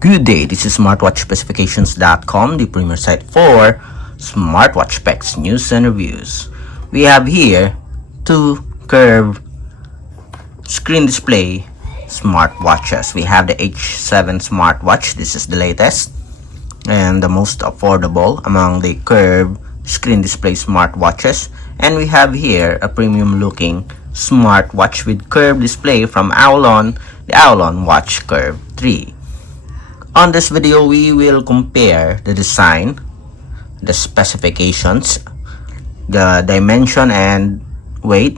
Good day, this is smartwatchspecifications.com, the premier site for smartwatch specs, news, and reviews. We have here two curved screen display smartwatches. We have the H7 smartwatch. This is the latest and the most affordable among the curved screen display smartwatches. And we have here a premium looking smartwatch with curved display from AOLON, the AOLON Watch Curve 3. On this video, we will compare the design, the specifications, the dimension and weight,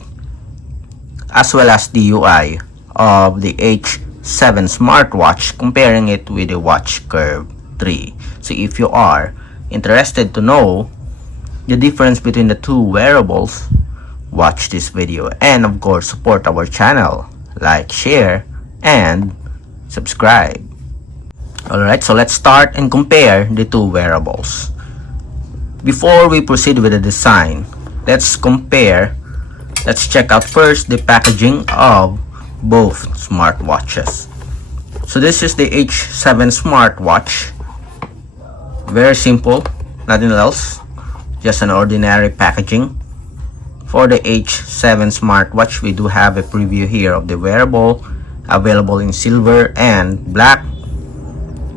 as well as the UI of the H7 smartwatch, comparing it with the Watch Curve 3. So if you are interested to know the difference between the two wearables, watch this video and of course support our channel, like, share, and subscribe. Alright, so let's start and compare the two wearables. Before we proceed with the design, let's check out first the packaging of both smartwatches. So this is the H7 smartwatch. Very simple, nothing else, just an ordinary packaging. For the H7 smartwatch, we do have a preview here of the wearable, available in silver and black.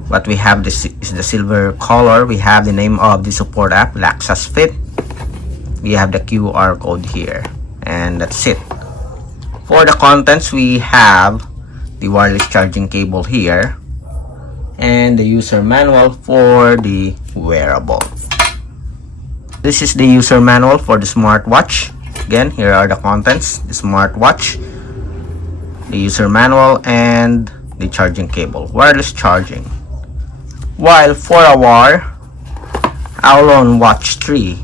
What we have is the silver color. We have the name of the support app, Lexus Fit. We have the QR code here, and that's it. For the contents, we have the wireless charging cable here and the user manual for the wearable. This is the user manual for the smartwatch. Again, here are the contents: the smartwatch, the user manual, and the charging cable, wireless charging. While for our AOLON Watch 3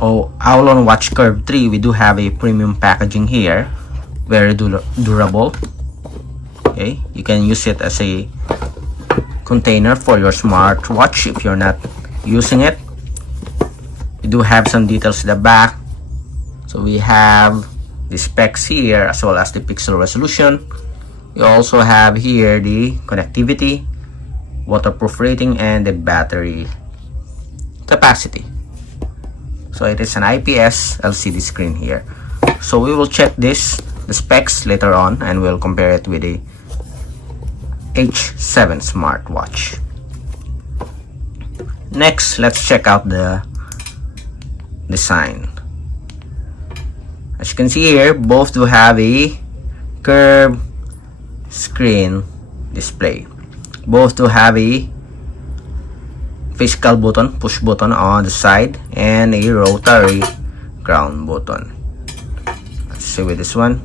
or AOLON Watch Curve 3, we do have a premium packaging here, very durable. Okay, you can use it as a container for your smartwatch if you're not using it. We do have some details in the back. So we have the specs here as well as the pixel resolution. We also have here the connectivity, waterproof rating, and the battery capacity. So it is an IPS LCD screen here. So we will check the specs later on, and we'll compare it with the H7 smartwatch. Next, let's check out the design. As you can see here, both do have a curved screen display. Both do have a physical button, push button on the side, and a rotary ground button. Let's see with this one.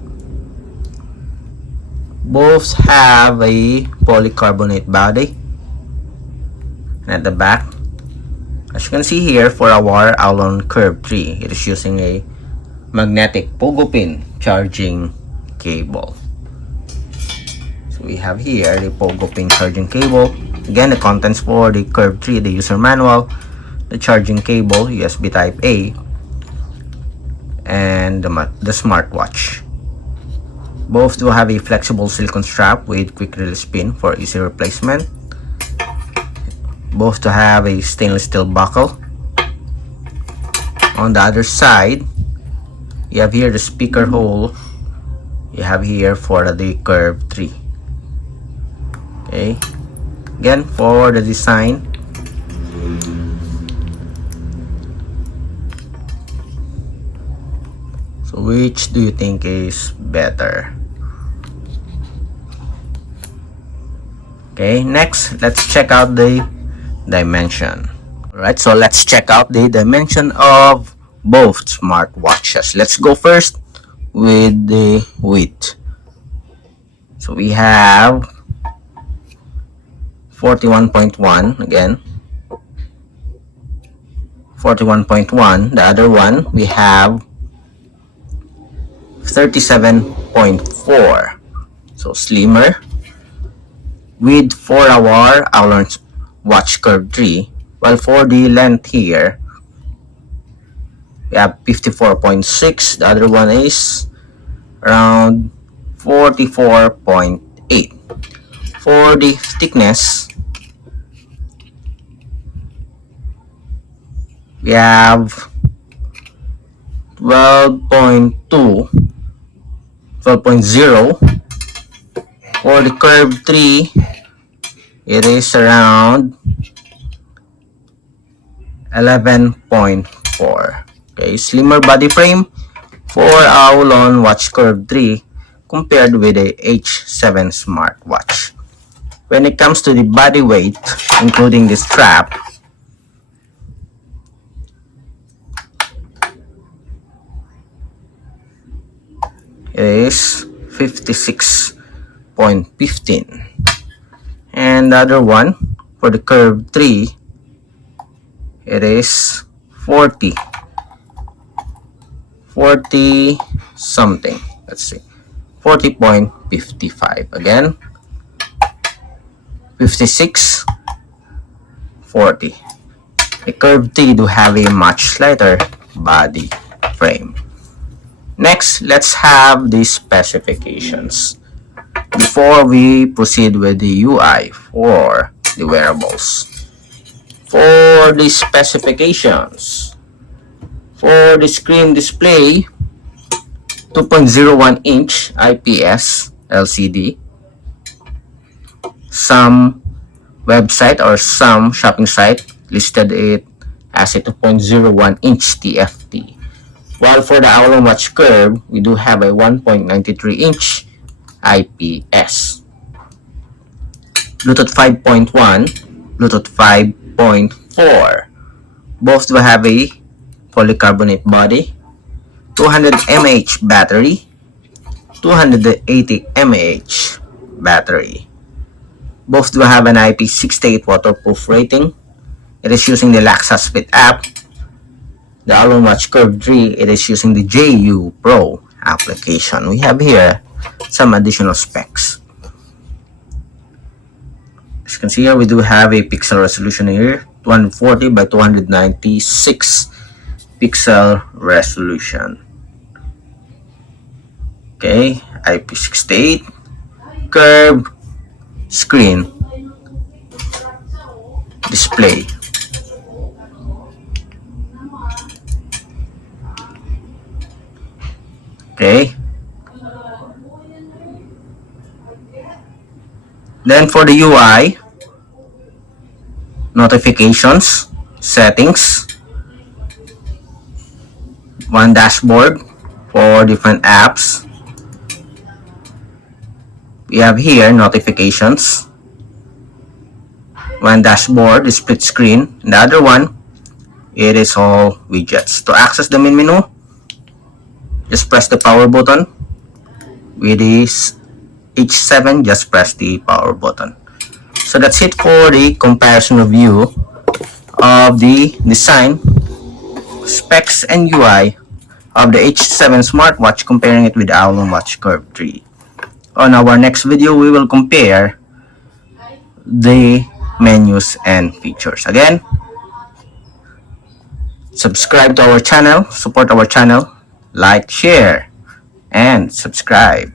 Both have a polycarbonate body. And at the back, as you can see here, for our AOLON Curve 3, it is using a magnetic pogo pin charging cable. We have here the pogo pin charging cable. Again, the contents for the Curve 3, the user manual, the charging cable, USB type A, and the smartwatch. Both do have a flexible silicone strap with quick release pin for easy replacement. Both do have a stainless steel buckle. On the other side, you have here the speaker hole you have here for the Curve 3. Okay, again, for the design, so which do you think is better? Okay, next, let's check out the dimension. Alright, so let's check out the dimension of both smartwatches. Let's go first with the width. So we have 41.1, again 41.1. The other one, we have 37.4, so slimmer. With for our AOLON Watch Curve 3, while for the length here, we have 54.6. The other one is around 44.8. For the thickness, We have 12.2, 12.0. For the Curve 3, it is around 11.4. Okay, slimmer body frame for AOLON Watch Curve 3 compared with the H7 smartwatch. When it comes to the body weight, including the strap, it is 56.15. And the other one, for the Curve 3, it is 40 something. Let's see, 40.55. Again, 56, 40. The Curve 3 do have a much lighter body frame. Next, let's have the specifications before we proceed with the UI for the wearables. For the specifications, for the screen display, 2.01 inch IPS LCD. Some website or some shopping site listed it as a 2.01 inch TFT. While for the AOLON Watch Curve, we do have a 1.93 inch IPS. Bluetooth 5.1, Bluetooth 5.4. Both do have a polycarbonate body, 200 mAh battery, 280 mAh battery. Both do have an IP68 waterproof rating. It is using the Laxas Fit app. The AOLON Watch Curve 3, it is using the JU Pro application. We have here some additional specs. As you can see here, we do have a pixel resolution here, 240 by 296 pixel resolution. Okay, IP68, curved screen display. Okay. Then for the UI, notifications, settings, one dashboard for different apps. We have here notifications, one dashboard, split screen, and the other one, it is all widgets. To access the main menu, just press the power button. With this H7, just press the power button. So that's it for the comparison review of the design, specs, and UI of the H7 smartwatch, comparing it with the AOLON Watch Curve 3. On our next video, we will compare the menus and features. Again, subscribe to our channel, support our channel, like, share, and subscribe.